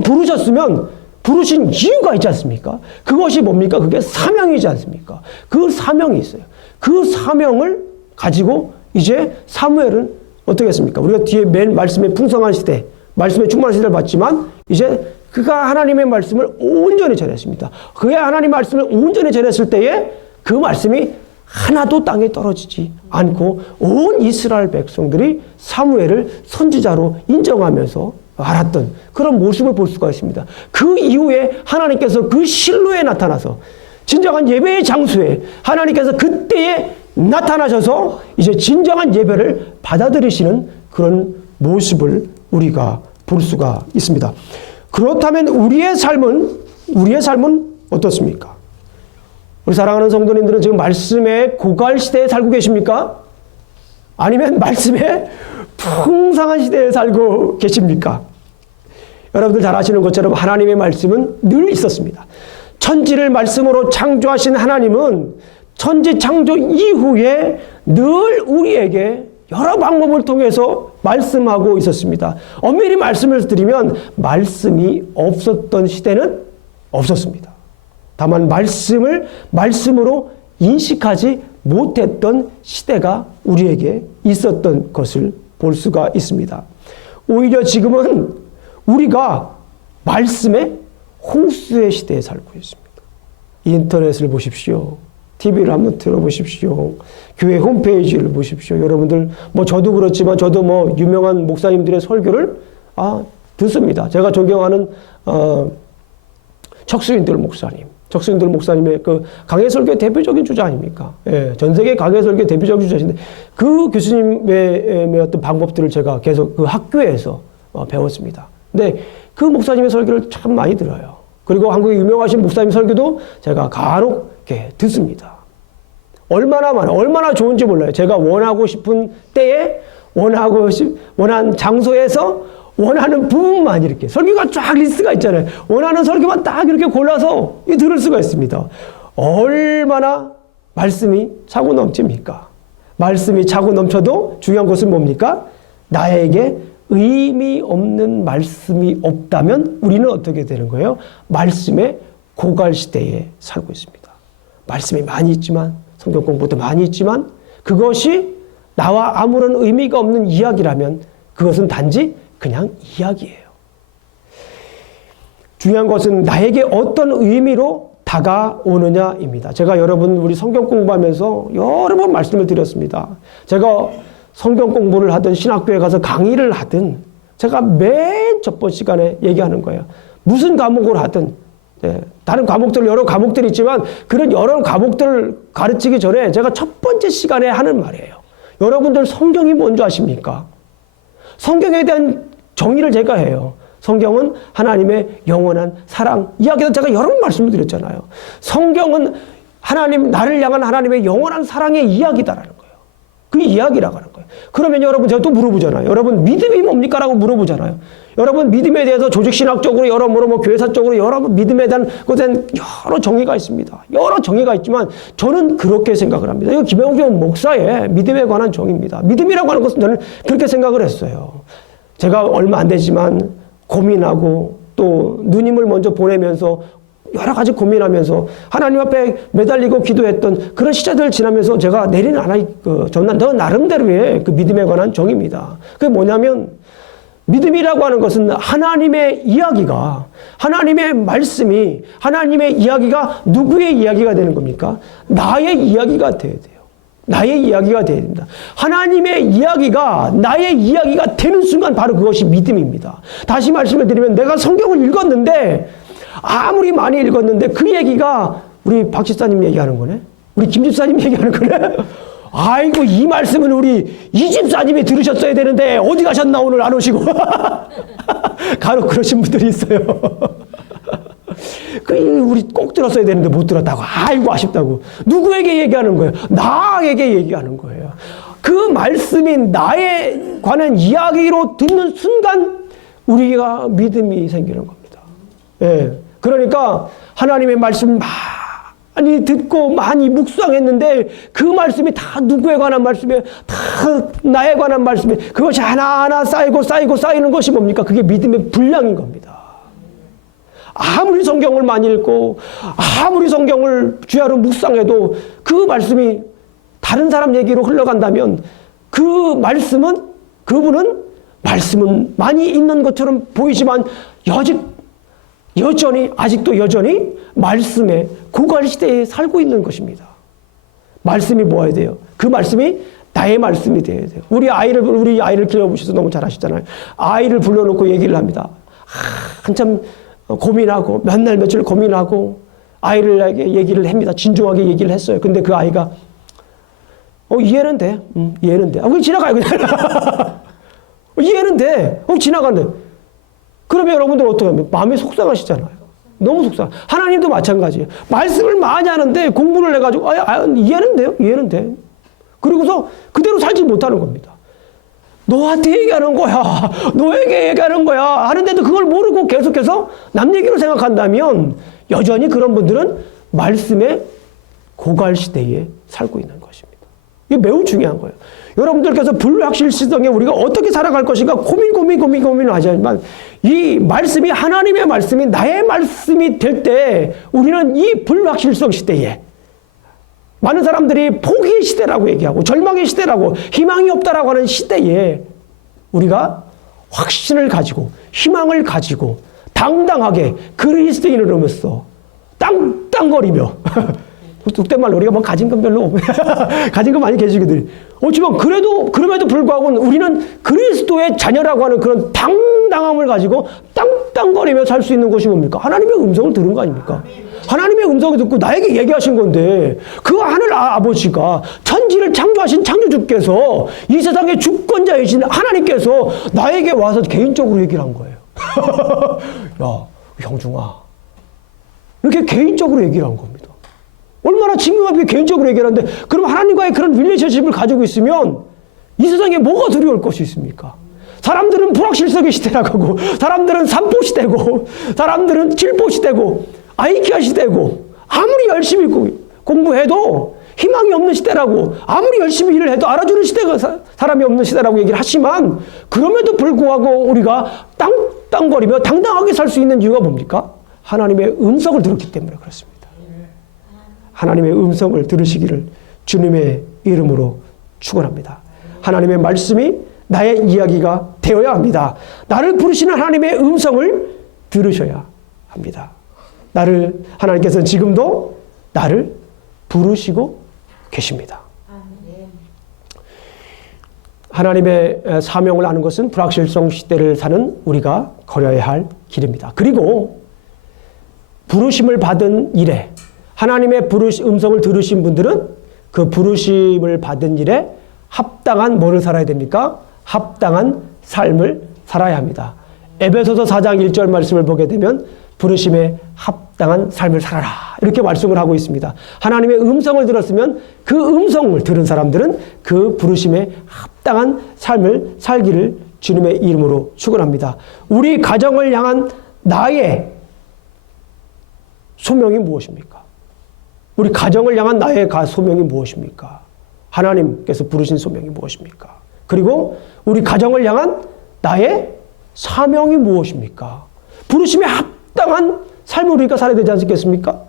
부르셨으면 부르신 이유가 있지 않습니까? 그것이 뭡니까? 그게 사명이지 않습니까? 그 사명이 있어요. 그 사명을 가지고 이제 사무엘은 어떻게 했습니까? 우리가 뒤에 맨 말씀의 풍성한 시대, 말씀의 충만한 시대를 봤지만 이제 그가 하나님의 말씀을 온전히 전했습니다. 그의 하나님 말씀을 온전히 전했을 때에 그 말씀이 하나도 땅에 떨어지지 않고 온 이스라엘 백성들이 사무엘을 선지자로 인정하면서 알았던 그런 모습을 볼 수가 있습니다. 그 이후에 하나님께서 그 실로에 나타나서 진정한 예배의 장소에 하나님께서 그때에 나타나셔서 이제 진정한 예배를 받아들이시는 그런 모습을 우리가 볼 수가 있습니다. 그렇다면 우리의 삶은 어떻습니까? 우리 사랑하는 성도님들은 지금 말씀의 고갈 시대에 살고 계십니까? 아니면 말씀의 풍성한 시대에 살고 계십니까? 여러분들 잘 아시는 것처럼 하나님의 말씀은 늘 있었습니다. 천지를 말씀으로 창조하신 하나님은 천지 창조 이후에 늘 우리에게 여러 방법을 통해서 말씀하고 있었습니다. 엄밀히 말씀을 드리면 말씀이 없었던 시대는 없었습니다. 다만 말씀으로 인식하지 못했던 시대가 우리에게 있었던 것을 볼 수가 있습니다. 오히려 지금은 우리가 말씀의 홍수의 시대에 살고 있습니다. 인터넷을 보십시오. TV를 한번 들어보십시오. 교회 홈페이지를 보십시오. 여러분들, 저도 그렇지만 저도 유명한 목사님들의 설교를 듣습니다. 제가 존경하는 척수인들 목사님의 그 강해설교 대표적인 주자 아닙니까? 예, 전 세계 강해설교 대표적인 주자신데 그 교수님의 어떤 방법들을 제가 계속 그 학교에서 배웠습니다. 근데 그 목사님의 설교를 참 많이 들어요. 그리고 한국의 유명하신 목사님 설교도 제가 간혹 이렇게 듣습니다. 얼마나 좋은지 몰라요. 제가 원하고 싶은 때에 원하는 장소에서 원하는 부분만 이렇게 설교가 쫙 리스트가 있잖아요. 원하는 설교만 딱 이렇게 골라서 들을 수가 있습니다. 얼마나 말씀이 차고 넘칩니까? 말씀이 차고 넘쳐도 중요한 것은 뭡니까? 나에게 의미 없는 말씀이 없다면 우리는 어떻게 되는 거예요? 말씀의 고갈 시대에 살고 있습니다. 말씀이 많이 있지만, 성경 공부도 많이 있지만, 그것이 나와 아무런 의미가 없는 이야기라면 그것은 단지 그냥 이야기예요. 중요한 것은 나에게 어떤 의미로 다가오느냐입니다. 제가 우리 성경 공부하면서 여러 번 말씀을 드렸습니다. 제가 성경 공부를 하든 신학교에 가서 강의를 하든 제가 맨 첫 번 시간에 얘기하는 거예요. 무슨 과목을 하든 다른 여러 과목들이 있지만 그런 여러 과목들을 가르치기 전에 제가 첫 번째 시간에 하는 말이에요. 여러분들 성경이 뭔지 아십니까? 성경에 대한 정의를 제가 해요. 성경은 하나님의 영원한 사랑 이야기도 제가 여러 번 말씀을 드렸잖아요. 성경은 나를 향한 하나님의 영원한 사랑의 이야기다라는 거예요. 그 이야기라고 하는 거예요. 그러면 여러분 제가 또 물어보잖아요. 여러분 믿음이 뭡니까? 라고 물어보잖아요. 여러분 믿음에 대해서 조직신학적으로 여러모로 교회사적으로 여러 믿음에 대한 것에 여러 정의가 있습니다. 여러 정의가 있지만 저는 그렇게 생각을 합니다. 이거 김영준 목사의 믿음에 관한 정의입니다. 믿음이라고 하는 것은 저는 그렇게 생각을 했어요. 제가 얼마 안 되지만 고민하고 또 누님을 먼저 보내면서 여러 가지 고민하면서 하나님 앞에 매달리고 기도했던 그런 시절들을 지나면서 제가 내리는 하나의 저 나름대로의 그 믿음에 관한 정의입니다. 그게 뭐냐면 믿음이라고 하는 것은 하나님의 이야기가 하나님의 말씀이 하나님의 이야기가 누구의 이야기가 되는 겁니까? 나의 이야기가 돼야 돼요. 나의 이야기가 돼야 됩니다. 하나님의 이야기가 나의 이야기가 되는 순간 바로 그것이 믿음입니다. 다시 말씀을 드리면 내가 성경을 읽었는데 아무리 많이 읽었는데 그 얘기가 우리 박 집사님 얘기하는 거네? 우리 김 집사님 얘기하는 거네? 아이고 이 말씀은 우리 이 집사님이 들으셨어야 되는데 어디 가셨나 오늘 안 오시고 간혹 그러신 분들이 있어요. 우리 꼭 들었어야 되는데 못 들었다고 아이고 아쉽다고 누구에게 얘기하는 거예요? 나에게 얘기하는 거예요. 그 말씀이 나에 관한 이야기로 듣는 순간 우리가 믿음이 생기는 겁니다. 예. 그러니까 하나님의 말씀 많이 듣고 많이 묵상했는데 그 말씀이 다 누구에 관한 말씀이에요? 다 나에 관한 말씀이에요. 그것이 하나하나 쌓이는 것이 뭡니까? 그게 믿음의 분량인 겁니다. 아무리 성경을 많이 읽고 아무리 성경을 주야로 묵상해도 그 말씀이 다른 사람 얘기로 흘러간다면 그분은 말씀은 많이 있는 것처럼 보이지만 아직도 여전히 말씀의 고갈 시대에 살고 있는 것입니다. 말씀이 뭐야 돼요? 그 말씀이 나의 말씀이 돼야 돼요. 우리 아이를 키워보셔서 너무 잘 아시잖아요. 아이를 불러놓고 얘기를 합니다. 한참 고민하고 몇 날 며칠 고민하고 아이를 얘기를 합니다. 진중하게 얘기를 했어요. 근데 그 아이가 이해는 돼. 이해는 돼. 그냥 지나가요. 그냥. 이해는 돼. 지나간대. 그러면 여러분들 어떻게 하면 마음이 속상하시잖아요. 너무 속상. 하나님도 마찬가지예요. 말씀을 많이 하는데 공부를 해가지고 이해는 돼요. 이해는 돼. 그리고서 그대로 살지 못하는 겁니다. 너한테 얘기하는 거야. 너에게 얘기하는 거야. 하는데도 그걸 모르고 계속해서 남 얘기로 생각한다면 여전히 그런 분들은 말씀의 고갈 시대에 살고 있는 것입니다. 이게 매우 중요한 거예요. 여러분들께서 불확실 시대에 우리가 어떻게 살아갈 것인가 고민을 하지만 이 말씀이 하나님의 말씀이 나의 말씀이 될 때 우리는 이 불확실성 시대에 많은 사람들이 포기의 시대라고 얘기하고 절망의 시대라고 희망이 없다라고 하는 시대에 우리가 확신을 가지고 희망을 가지고 당당하게 그리스도인으로서 땅땅거리며 속된 말로 우리가 뭐 가진 건 별로 가진 건 많이 계시거든요. 어찌보면 그럼에도 불구하고 우리는 그리스도의 자녀라고 하는 그런 당당함을 가지고 땅땅거리며 살 수 있는 것이 뭡니까? 하나님의 음성을 들은 거 아닙니까? 하나님의 음성을 듣고 나에게 얘기하신 건데 그 하늘 아버지가 천지를 창조하신 창조주께서 이 세상의 주권자이신 하나님께서 나에게 와서 개인적으로 얘기를 한 거예요. 야, 형중아, 이렇게 개인적으로 얘기를 한 겁니다. 얼마나 친근하게 개인적으로 얘기를 하는데, 그럼 하나님과의 그런 릴레이션십을 가지고 있으면 이 세상에 뭐가 두려울 것이 있습니까? 사람들은 불확실성의 시대라고 하고, 사람들은 삼보 시대고, 사람들은 칠보 시대고, 아이키아 시대고, 아무리 열심히 공부해도 희망이 없는 시대라고, 아무리 열심히 일을 해도 알아주는 시대가 사람이 없는 시대라고 얘기를 하지만, 그럼에도 불구하고 우리가 땅땅거리며 당당하게 살 수 있는 이유가 뭡니까? 하나님의 음성을 들었기 때문에 그렇습니다. 하나님의 음성을 들으시기를 주님의 이름으로 축원합니다. 하나님의 말씀이 나의 이야기가 되어야 합니다. 나를 부르시는 하나님의 음성을 들으셔야 합니다. 하나님께서는 지금도 나를 부르시고 계십니다. 하나님의 사명을 아는 것은 불확실성 시대를 사는 우리가 걸어야 할 길입니다. 그리고 부르심을 받은 일에, 하나님의 음성을 들으신 분들은 그 부르심을 받은 일에 합당한 뭐를 살아야 됩니까? 합당한 삶을 살아야 합니다. 에베소서 4장 1절 말씀을 보게 되면 부르심에 합당한 삶을 살아라, 이렇게 말씀을 하고 있습니다. 하나님의 음성을 들었으면 그 음성을 들은 사람들은 그 부르심에 합당한 삶을 살기를 주님의 이름으로 축원합니다. 우리 가정을 향한 나의 소명이 무엇입니까? 우리 가정을 향한 나의 소명이 무엇입니까? 하나님께서 부르신 소명이 무엇입니까? 그리고 우리 가정을 향한 나의 사명이 무엇입니까? 부르심에 합당한 삶을 우리가 살아야 되지 않겠습니까?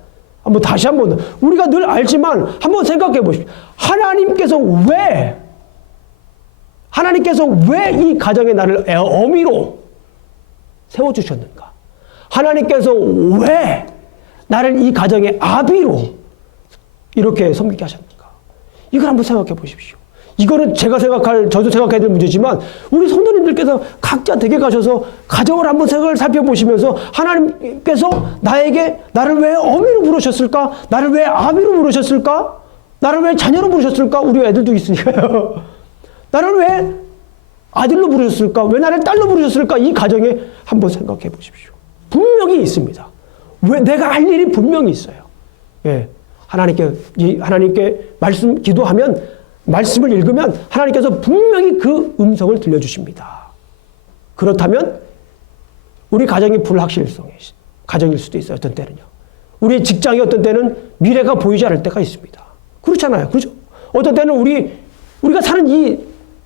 다시 한번, 우리가 늘 알지만 한번 생각해 보십시오. 하나님께서 왜 이 가정에 나를 어미로 세워주셨는가? 하나님께서 왜 나를 이 가정의 아비로 이렇게 섬기게 하셨는가? 이걸 한번 생각해 보십시오. 이거는 저도 생각해야 될 문제지만, 우리 성도님들께서 각자 댁에 가셔서 가정을 한번 살펴보시면서, 하나님께서 나를 왜 어미로 부르셨을까? 나를 왜 아비로 부르셨을까? 나를 왜 자녀로 부르셨을까? 우리 애들도 있으니까요. 나를 왜 아들로 부르셨을까? 왜 나를 딸로 부르셨을까? 이 가정에 한번 생각해 보십시오. 분명히 있습니다. 왜 내가 할 일이 분명히 있어요. 예. 하나님께 기도하면, 말씀을 읽으면 하나님께서 분명히 그 음성을 들려주십니다. 그렇다면 우리 가정이 불확실성의 가정일 수도 있어요. 어떤 때는요. 우리 직장이 어떤 때는 미래가 보이지 않을 때가 있습니다. 그렇잖아요. 그렇죠? 어떤 때는 우리가 사는 이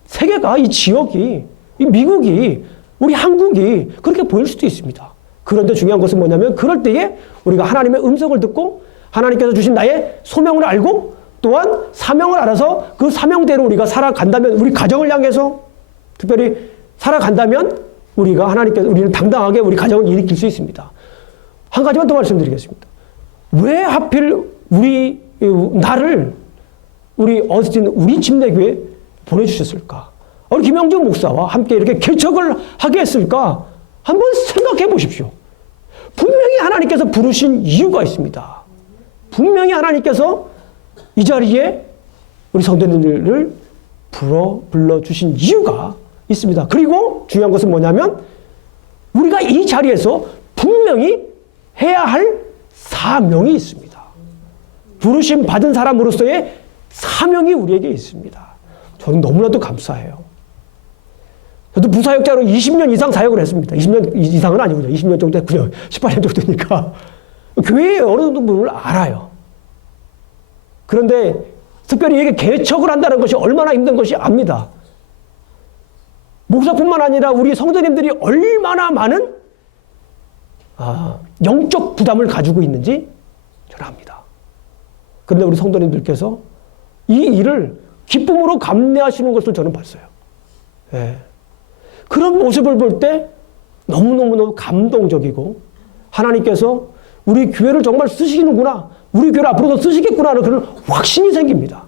세계가, 이 지역이, 이 미국이, 우리 한국이 그렇게 보일 수도 있습니다. 그런데 중요한 것은 뭐냐면, 그럴 때에 우리가 하나님의 음성을 듣고 하나님께서 주신 나의 소명을 알고 또한 사명을 알아서 그 사명대로 우리가 살아간다면, 우리 가정을 향해서 특별히 살아간다면 우리는 당당하게 우리 가정을 일으킬 수 있습니다. 한 가지만 더 말씀드리겠습니다. 왜 하필 나를 우리 침례교회에 보내주셨을까? 우리 김영준 목사와 함께 이렇게 개척을 하게 했을까? 한번 생각해 보십시오. 분명히 하나님께서 부르신 이유가 있습니다. 분명히 하나님께서 이 자리에 우리 성도님들을 불러주신 이유가 있습니다. 그리고 중요한 것은 뭐냐면, 우리가 이 자리에서 분명히 해야 할 사명이 있습니다. 부르심 받은 사람으로서의 사명이 우리에게 있습니다. 저는 너무나도 감사해요. 저도 부사역자로 20년 이상 사역을 했습니다. 20년 이상은 아니군요. 20년 정도 했군요. 18년 정도 되니까. 교회의 어느 정도 부분을 알아요. 그런데 특별히 이게 개척을 한다는 것이 얼마나 힘든 것이 압니다. 목사뿐만 아니라 우리 성도님들이 얼마나 많은 영적 부담을 가지고 있는지 저는 압니다. 그런데 우리 성도님들께서 이 일을 기쁨으로 감내하시는 것을 저는 봤어요. 예. 그런 모습을 볼 때 너무너무 감동적이고 하나님께서 우리 교회를 정말 쓰시는구나. 우리 교회를 앞으로도 쓰시겠구나 하는 그런 확신이 생깁니다.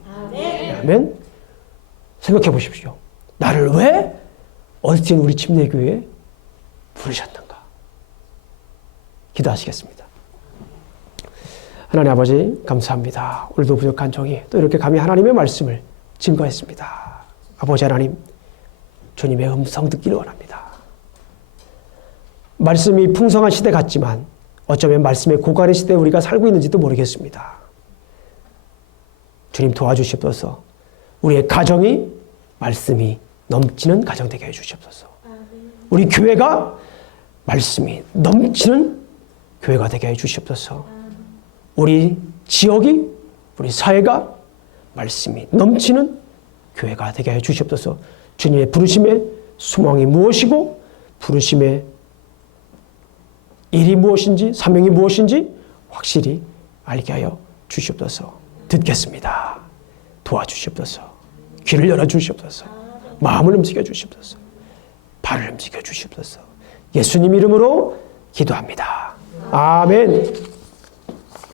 아멘. 생각해 보십시오. 나를 왜 어스틴 우리 침례교회에 부르셨는가? 기도하시겠습니다. 하나님 아버지 감사합니다. 오늘도 부족한 종이 또 이렇게 감히 하나님의 말씀을 증거했습니다. 아버지 하나님, 주님의 음성 듣기를 원합니다. 말씀이 풍성한 시대 같지만 어쩌면 말씀의 고갈의 시대에 우리가 살고 있는지도 모르겠습니다. 주님 도와주시옵소서. 우리의 가정이 말씀이 넘치는 가정 되게 해주시옵소서. 우리 교회가 말씀이 넘치는 교회가 되게 해주시옵소서. 우리 지역이, 우리 사회가 말씀이 넘치는 교회가 되게 해주시옵소서. 주님의 부르심의 소망이 무엇이고 부르심의 일이 무엇인지 사명이 무엇인지 확실히 알게 하여 주시옵소서. 듣겠습니다. 도와주시옵소서. 귀를 열어주시옵소서. 마음을 움직여 주시옵소서. 발을 움직여 주시옵소서. 예수님 이름으로 기도합니다. 아멘.